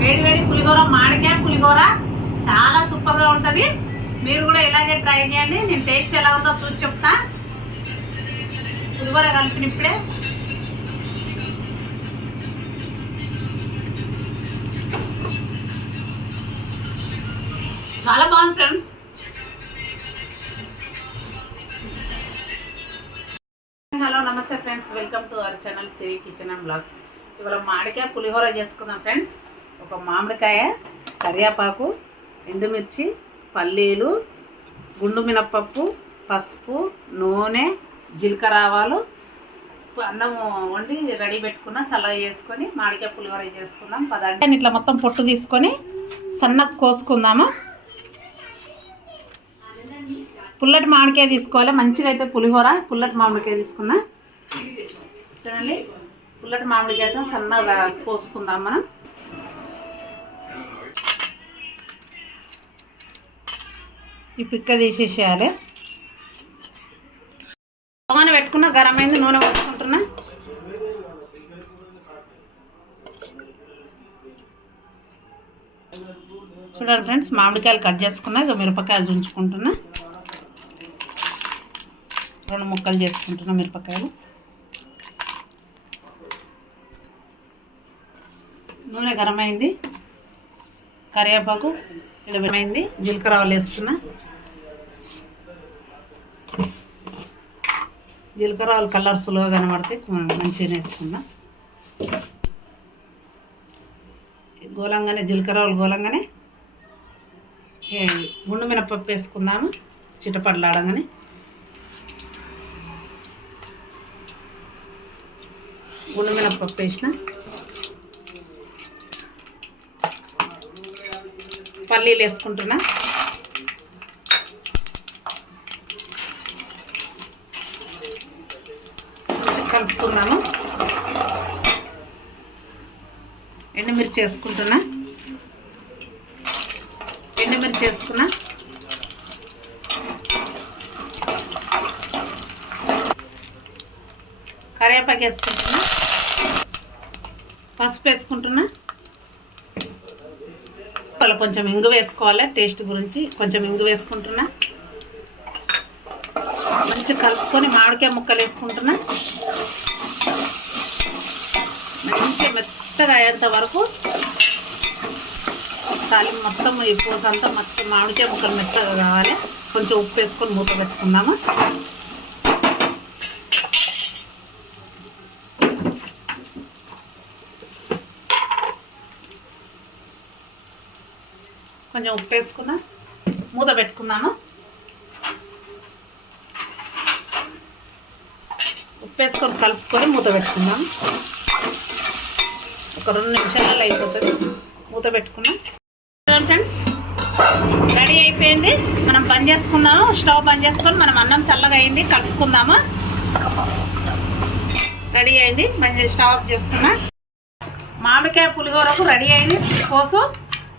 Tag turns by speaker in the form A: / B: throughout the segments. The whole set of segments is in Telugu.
A: వేడి వేడి పులిహోర మామిడికాయ పులిహోర చాలా సూపర్గా ఉంటుంది. మీరు కూడా ఇలాగే ట్రై చేయండి. నేను టేస్ట్ ఎలా ఉందో చూసి చెప్తా. పులిహోర కలిపిన ఇప్పుడే. చాలా బాగుంది ఫ్రెండ్స్ హలో నమస్తే friends welcome to our channel Siri kitchen and blogs ఇవాళ మామిడికాయ పులిహోర చేసుకుందాం ఫ్రెండ్స్ ఒక మామిడికాయ కరివేపాకు ఎండుమిర్చి పల్లీలు గుండు మినప్పప్పు పసుపు నూనె జీలకర్ర ఆవాలు అన్నం వండి రెడీ పెట్టుకున్నాం చల్లగా చేసుకొని మామిడికాయ పులిహోర చేసుకుందాం పదండి. ఇట్లా మొత్తం పొట్టు తీసుకొని సన్నగా కోసుకుందాము. పుల్లటి మామిడికాయ తీసుకోవాలి మంచిగా అయితే పులిహోర పుల్లటి మామిడికాయ తీసుకున్నా. చూడండి పుల్లటి మామిడికాయతో సన్నగా కోసుకుందాం మనం. ఈ పిక్క తీసేసేయాలి. నూనె పెట్టుకున్న గరం అయింది నూనె వేసుకుంటున్నా చూడండి ఫ్రెండ్స్ మామిడికాయలు కట్ చేసుకున్నా ఇక మిరపకాయలు చుంచుకుంటున్నా రెండు ముక్కలు చేసుకుంటున్నా మిరపకాయలు. నూనె గరం అయింది కరివేపాకు ఇడమైంది జీలకర్ర ఆవాలు వేస్తున్నా జీలకర్ర కలర్ఫుల్గా కనబడితే మంచిగా వేసుకున్నా గోలంగానే జీలకర్ర గోలంగానే గుండు మినపప్పు వేసుకుందాము చిటపడలాడంగానే గుండు మినపప్పు వేసిన పల్లీలు వేసుకుంటున్నా కొంచెం కలుపుకుందాము ఎండుమిర్చి వేసుకుంటున్నా. ఎండుమిర్చి వేసుకున్నా. కరివేపాకు వేసుకుంటున్నా. పసుపు వేసుకుంటున్నా. వాళ్ళు కొంచెం ఇంగు వేసుకోవాలి టేస్ట్ గురించి కొంచెం ఇంగు వేసుకుంటున్నా. మంచి కలుపుకొని మామిడికాయ ముక్కలు వేసుకుంటున్నా. మంచిగా మెత్తగా అయ్యేంత వరకు తాలి మొత్తం ఈ పూస అంతా మొత్తం మామిడికాయ ముక్కలు మెత్తగా కావాలి. కొంచెం ఉప్పు వేసుకొని మూత పెట్టుకుందాము? కొంచెం ఉప్పు వేసుకున్నా మూత పెట్టుకుందాము? ఉప్పు వేసుకొని కలుపుకొని మూత పెట్టుకున్నాము ఒక రెండు నిమిషాలలో అయిపోతుంది. మూత పెట్టుకున్నాం. ఫ్రెండ్స్ రెడీ అయిపోయింది. మనం బంద్ చేసుకుందాము. స్టవ్ బంద్ చేసుకొని మనం అన్నం చల్లగా అయింది కలుపుకుందాము. రెడీ అయింది. మంచిగా స్టవ్ ఆఫ్ చేస్తున్నా. మామిడికాయ పులిహోరకు రెడీ అయింది. కోసు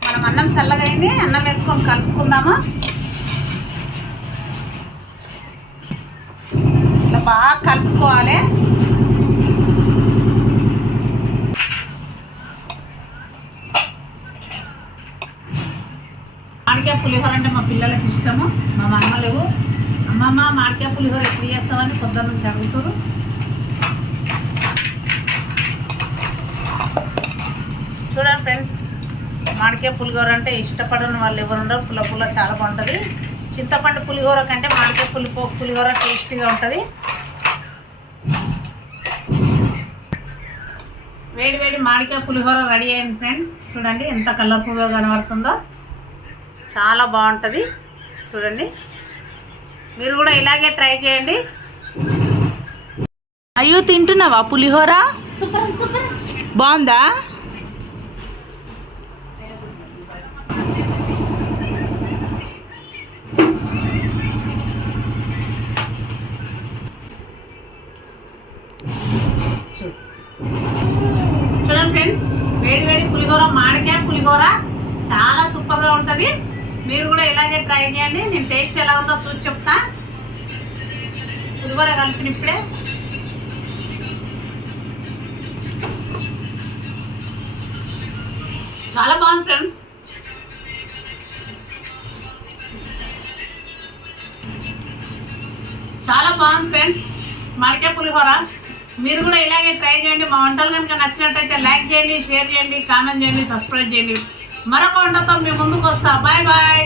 A: మనం అన్నం చల్లగా అయింది. అన్నం వేసుకొని కలుపుకుందామా. ఇట్లా బాగా కలుపుకోవాలి మామిడికాయ పులిహోర అంటే మా పిల్లలకి ఇష్టము. మా మమ్మలేవు అమ్మమ్మ మామిడికాయ పులిహోర ఎప్పుడు చేస్తామని పొద్దున్న నుంచి అడుగుతారు. చూడండి ఫ్రెండ్స్ మామిడికాయ పులిహోర అంటే ఇష్టపడని వాళ్ళు ఎవరు ఉండరు. పుల్ల పుల్ల చాలా బాగుంటుంది. చింతపండు పులిహోర కంటే మామిడికాయ పులి పులిహోర టేస్టీగా ఉంటుంది. వేడి వేడి మామిడికాయ పులిహోర రెడీ అయింది ఫ్రెండ్స్. చూడండి ఎంత కలర్ఫుల్గా కనబడుతుందో. చాలా బాగుంటుంది. చూడండి. మీరు కూడా ఇలాగే ట్రై చేయండి.
B: అయ్యో తింటున్నావా పులిహోర?
A: Super super.
B: బాగుందా?
A: చూడండి ఫ్రెండ్స్ వేడి వేడి పులిహోర మామిడికాయ పులిహోర చాలా సూపర్గా ఉంటుంది. మీరు కూడా ఇలాగే ట్రై చేయండి. నేను టేస్ట్ ఎలా ఉందో చూసి చెప్తా. పులిహోర కలిపిన ఇప్పుడే. చాలా బాగుంది ఫ్రెండ్స్ చాలా బాగుంది ఫ్రెండ్స్ మడకే పులిహోర. మీరు కూడా ఇలాగే ట్రై చేయండి. మా వంటలు కనుక నచ్చినట్టయితే లైక్ చేయండి షేర్ చేయండి కామెంట్ చేయండి సబ్స్క్రైబ్ చేయండి. మరొక వంటతో మేము ముందుకు వస్తా. Bye bye.